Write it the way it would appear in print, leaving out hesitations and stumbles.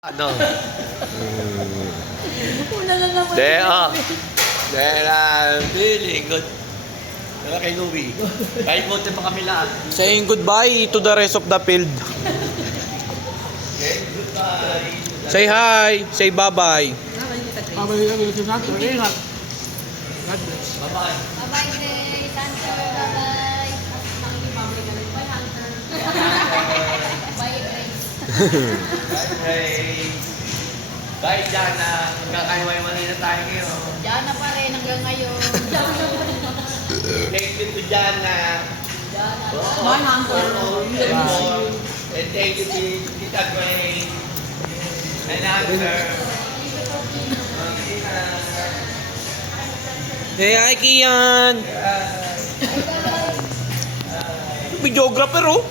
Ano? Una na naman. Dahil feeling good. Diba kay Louie? Kahit buti pa kami lahat. Saying goodbye to the rest of the field. Okay, goodbye. Say hi. Say bye-bye. Ingat. Bye-bye. Bye-bye, Grace. Hunter, bye-bye. Bye, Hunter. Bye, Grace. Bye, bye, Jana. Magkakaiway-walay na tayo ngayon. Diyan na pa rin hanggang ngayon. Thank you to Jana. Diyan na. Bye, Hunter. And thank you to Tita Gray. And Hunter. Hey, hi, Kian. Videographer, oh.